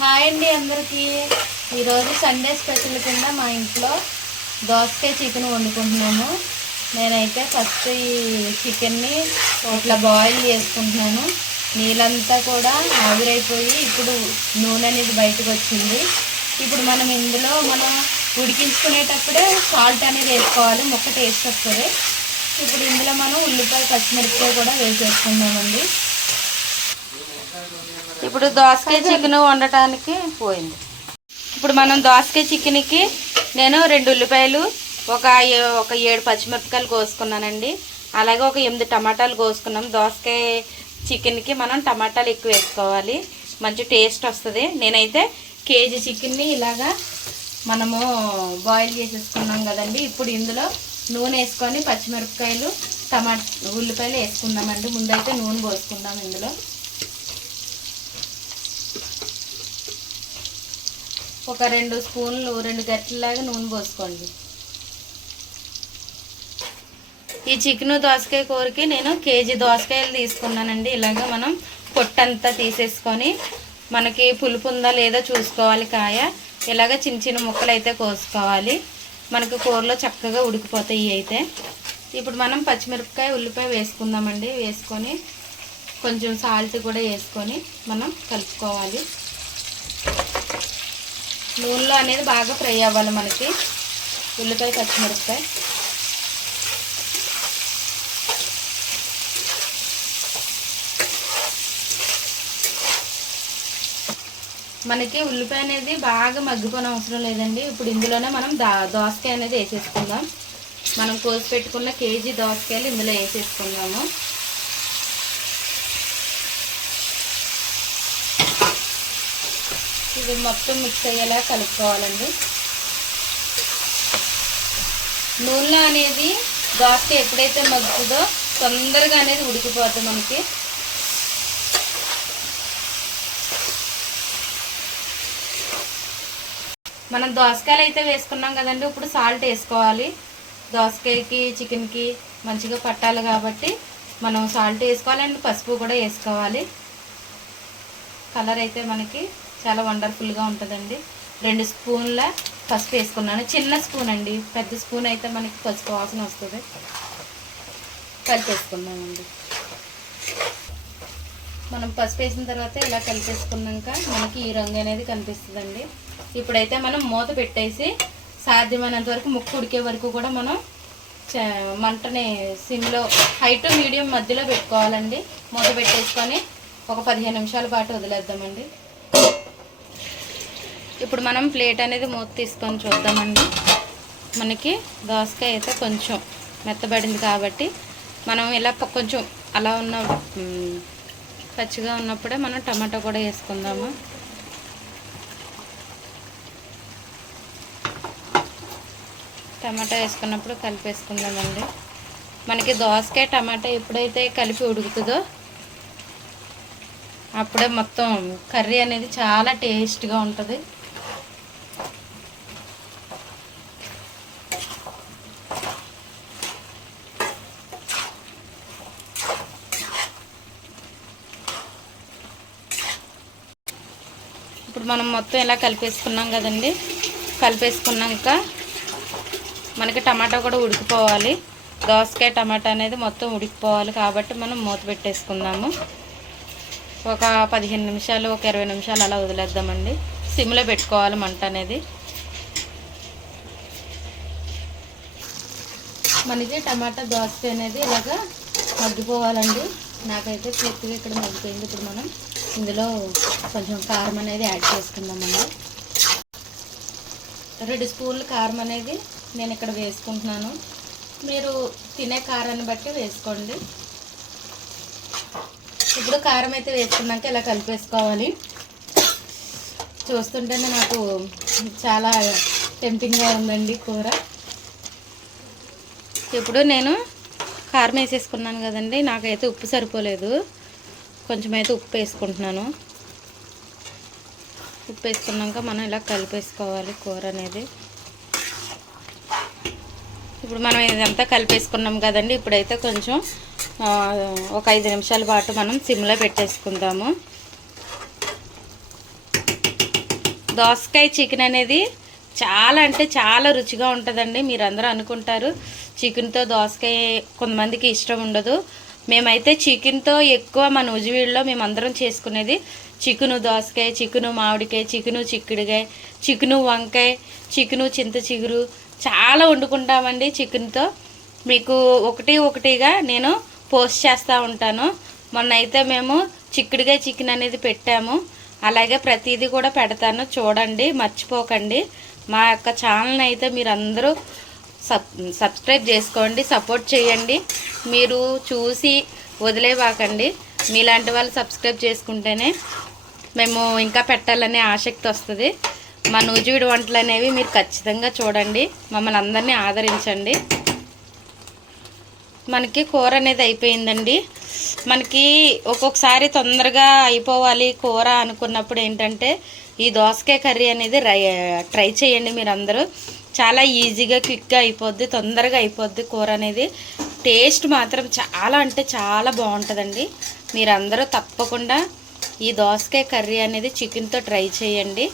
Hi అండి అందరికీ. ఈరోజు సండే స్పెషల్ కింద మా ఇంట్లో దోసకాయ చికెన్ వండుకుంటున్నాము. నేనైతే ఫస్ట్ ఈ చికెన్ని ఇట్లా బాయిల్ చేసుకుంటున్నాను. నీళ్ళంతా కూడా ఆవిరైపోయి ఇప్పుడు నూనె అనేది బయటకు వచ్చింది. ఇప్పుడు మనం ఇందులో ఉడికించుకునేటప్పుడే సాల్ట్ అనేది వేసుకోవాలి, ముక్క టేస్ట్ వస్తుంది. ఇప్పుడు ఇందులో మనం ఉల్లిపాయ పచ్చిమిరపకాయ కూడా వేసేసుకుందామండి. ఇప్పుడు దోసకాయ చికెన్ వండటానికి పోయింది. ఇప్పుడు మనం దోసకాయ చికెన్కి నేను 2 ఉల్లిపాయలు, ఒక 7 పచ్చిమిరపకాయలు కోసుకున్నానండి. అలాగే ఒక 8 టమాటాలు కోసుకున్నాం. దోసకాయ చికెన్కి మనం టమాటాలు ఎక్కువ వేసుకోవాలి, మంచి టేస్ట్ వస్తుంది. నేనైతే కేజీ చికెన్ని ఇలాగా మనము బాయిల్ చేసేసుకున్నాం కదండి. ఇప్పుడు ఇందులో నూనె వేసుకొని పచ్చిమిరపకాయలు ఉల్లిపాయలు వేసుకుందామండి. ముందైతే నూనె పోసుకుందాం. ఇందులో ఒక 2 స్పూన్లు 2 గట్లలాగా నూనె పోసుకోండి. ఈ చికెను దోసకాయ కూరకి నేను కేజీ దోసకాయలు తీసుకున్నానండి. ఇలాగ మనం పొట్టంతా తీసేసుకొని మనకి పులుపు ఉందా లేదా చూసుకోవాలి. కాయ ఇలాగ చిన్న చిన్న ముక్కలు అయితే కోసుకోవాలి. మనకి కూరలో చక్కగా ఉడికిపోతాయి. అయితే ఇప్పుడు మనం పచ్చిమిరపకాయ ఉల్లిపాయ వేసుకుందామండి. వేసుకొని కొంచెం సాల్ట్ కూడా వేసుకొని మనం కలుపుకోవాలి. నూనెలో అనేది బాగా ఫ్రై అవ్వాలి మనకి ఉల్లిపాయ పచ్చిమిరపకాయ. మనకి ఉల్లిపాయ అనేది బాగా మగ్గిపోయిన అవసరం లేదండి. ఇప్పుడు ఇందులోనే మనం దోసకాయ అనేది వేసేసుకుందాం. మనం కోసి పెట్టుకున్న కేజీ దోసకాయలు ఇందులో వేసేసుకుందాము. ఇది మొత్తం మిక్స్ అయ్యేలా కలుపుకోవాలండి. నూనెలో అనేది దోసకాయ ఎప్పుడైతే మగ్గుతుందో తొందరగా అనేది ఉడికిపోతుంది మనకి. మనం దోసకాయలు అయితే వేసుకున్నాం కదండి. ఇప్పుడు సాల్ట్ వేసుకోవాలి. దోసకాయకి చికెన్కి మంచిగా పట్టాలి కాబట్టి మనం సాల్ట్ వేసుకోవాలి అండ్ పసుపు కూడా వేసుకోవాలి. కలర్ అయితే మనకి చాలా వండర్ఫుల్గా ఉంటుందండి. 2 స్పూన్ల పసుపు వేసుకున్నాను. చిన్న స్పూన్ అండి, పెద్ద స్పూన్ అయితే మనకి పసుపు వాసన వస్తుంది. కలిపేసుకున్నామండి. మనం పసుపు వేసిన తర్వాత ఇలా కలిపేసుకున్నాక మనకి ఈ రంగు అనేది కనిపిస్తుందండి. ఇప్పుడైతే మనం మూత పెట్టేసి సాధ్యమైనంత వరకు ముక్కు ఉడికే వరకు కూడా మనం మంటని సిమ్లో హై టు మీడియం మధ్యలో పెట్టుకోవాలండి. మూత పెట్టేసుకొని ఒక 15 నిమిషాల పాటు వదిలేద్దామండి. ఇప్పుడు మనం ప్లేట్ అనేది మూత తీసుకొని చూద్దామండి. మనకి దోసకాయ అయితే కొంచెం మెత్తబడింది కాబట్టి మనం ఇలా కొంచెం అలా ఉన్న పచ్చిగా ఉన్నప్పుడే మనం టమాటా కూడా వేసుకుందాము. టమాటా వేసుకున్నప్పుడు కలిపేసుకుందామండి. మనకి దోసకాయ టమాటా ఎప్పుడైతే కలిపి ఉడుకుతుందో అప్పుడే మొత్తం కర్రీ అనేది చాలా టేస్ట్గా ఉంటుంది. ఇప్పుడు మనం మొత్తం ఇలా కలిపేసుకున్నాం కదండి. కలిపేసుకున్నాక మనకి టమాటా కూడా ఉడికిపోవాలి. దోసకాయ టమాటా అనేది మొత్తం ఉడికిపోవాలి కాబట్టి మనం మూత పెట్టేసుకుందాము. ఒక 15 నిమిషాలు, ఒక 20 నిమిషాలు అలా వదిలేద్దామండి. సిమ్లో పెట్టుకోవాలి మంట అనేది. మనకి టమాటా దోసకాయ అనేది ఇలాగా మగ్గిపోవాలండి. నాకైతే పూర్తిగా ఇక్కడ మగ్గిపోయింది. ఇప్పుడు మనం ఇందులో కొంచెం కారం అనేది యాడ్ చేసుకుందామండి. 2 స్పూన్లు కారం అనేది నేను ఇక్కడ వేసుకుంటున్నాను. మీరు తినే కారాన్ని బట్టి వేసుకోండి. ఇప్పుడు కారం అయితే వేసుకున్నాక ఇలా కలిపేసుకోవాలి. చూస్తుంటేనే నాకు చాలా టెంప్టింగ్గా ఉందండి కూర. ఇప్పుడు నేను కారం వేసేసుకున్నాను కదండి. నాకైతే ఉప్పు సరిపోలేదు, కొంచెం అయితే ఉప్పు వేసుకుంటున్నాను. ఉప్పు వేసుకున్నాక మనం ఇలా కలిపేసుకోవాలి కూర అనేది. ఇప్పుడు మనం ఇదంతా కలిపేసుకున్నాం కదండి. ఇప్పుడైతే కొంచెం ఒక 5 నిమిషాల పాటు మనం సిమ్లో పెట్టేసుకుందాము. దోసకాయ చికెన్ అనేది చాలా అంటే చాలా రుచిగా ఉంటుందండి. మీరు అందరూ అనుకుంటారు చికెన్తో దోసకాయ కొంతమందికి ఇష్టం ఉండదు. మేమైతే చికెన్తో ఎక్కువ మన ఉజివీడులో మేమందరం చేసుకునేది చికెను దోసకాయ, చికెను మామిడికాయ, చికెను చిక్కుడుకాయ, చికెను వంకాయ, చికెను చింత చిగురు చాలా వండుకుంటామండి చికెన్తో. మీకు ఒకటిగా నేను పోస్ట్ చేస్తూ ఉంటాను. మొన్న అయితే మేము చిక్కుడుకాయ చికెన్ అనేది పెట్టాము. అలాగే ప్రతిదీ కూడా పెడతాను, చూడండి, మర్చిపోకండి. మా యొక్క ఛానల్ని అయితే మీరు అందరూ సబ్స్క్రైబ్ చేసుకోండి, సపోర్ట్ చేయండి. మీరు చూసి వదిలేవాకండి. మీలాంటి వాళ్ళు సబ్స్క్రైబ్ చేసుకుంటేనే మేము ఇంకా పెట్టాలనే ఆసక్తి వస్తుంది. మా నూజివీడు వంటలు అనేవి మీరు ఖచ్చితంగా చూడండి, మమ్మల్ని అందరినీ ఆదరించండి. మనకి కూర అనేది అయిపోయిందండి. మనకి ఒక్కొక్కసారి తొందరగా అయిపోవాలి కూర అనుకున్నప్పుడు ఏంటంటే ఈ దోసకాయ కర్రీ అనేది ట్రై చేయండి మీరు అందరూ. చాలా ఈజీగా క్విక్గా అయిపోద్ది, తొందరగా అయిపోద్ది కూర అనేది. టేస్ట్ మాత్రం చాలా అంటే చాలా బాగుంటుందండి. మీరందరూ తప్పకుండా ఈ దోసకాయ కర్రీ అనేది చికెన్తో ట్రై చేయండి.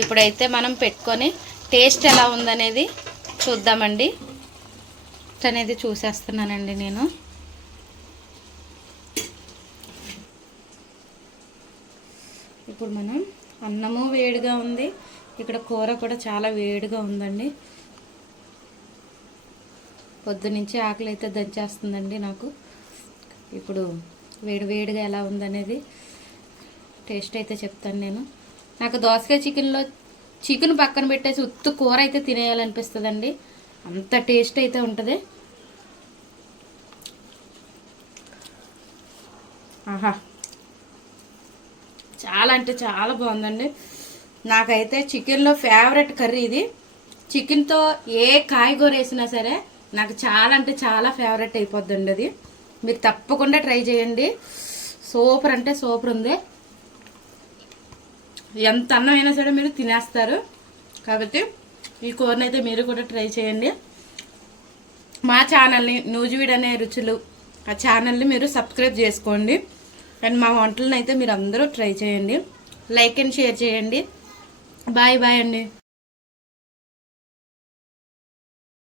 ఇప్పుడైతే మనం పెట్టుకొని టేస్ట్ ఎలా ఉందనేది చూద్దామండి. అనేది చూసేస్తున్నానండి నేను. ఇప్పుడు మనం అన్నము వేడిగా ఉంది, ఇక్కడ కూర కూడా చాలా వేడిగా ఉందండి. పొద్దునుంచి ఆకలి అయితే దంచేస్తుందండి నాకు. ఇప్పుడు వేడిగా ఎలా ఉందనేది టేస్ట్ అయితే చెప్తాను నేను. నాకు దోసకాయ చికెన్లో చికెన్ పక్కన పెట్టేసి ఉత్తు కూర అయితే తినేయాలనిపిస్తుందండి, అంత టేస్ట్ అయితే ఉంటుంది. ఆహా, చాలా అంటే చాలా బాగుందండి. నాకైతే చికెన్లో ఫేవరెట్ కర్రీ ఇది. చికెన్తో ఏ కాయగూర వేసినా సరే నాకు చాలా అంటే చాలా ఫేవరెట్ అయిపోద్దండి అది. మీరు తప్పకుండా ట్రై చేయండి. సూపర్ అంటే సూపర్ ఉంది. ఎంత అన్నం అయినా సరే మీరు తినేస్తారు. కాబట్టి ఈ కూరని అయితే మీరు కూడా ట్రై చేయండి. మా ఛానల్ని నూజివీడు అనే రుచులు ఆ ఛానల్ని మీరు సబ్స్క్రైబ్ చేసుకోండి. అండ్ మా వంటలను అయితే మీరు అందరూ ట్రై చేయండి. లైక్ అండ్ షేర్ చేయండి. బాయ్ అండి.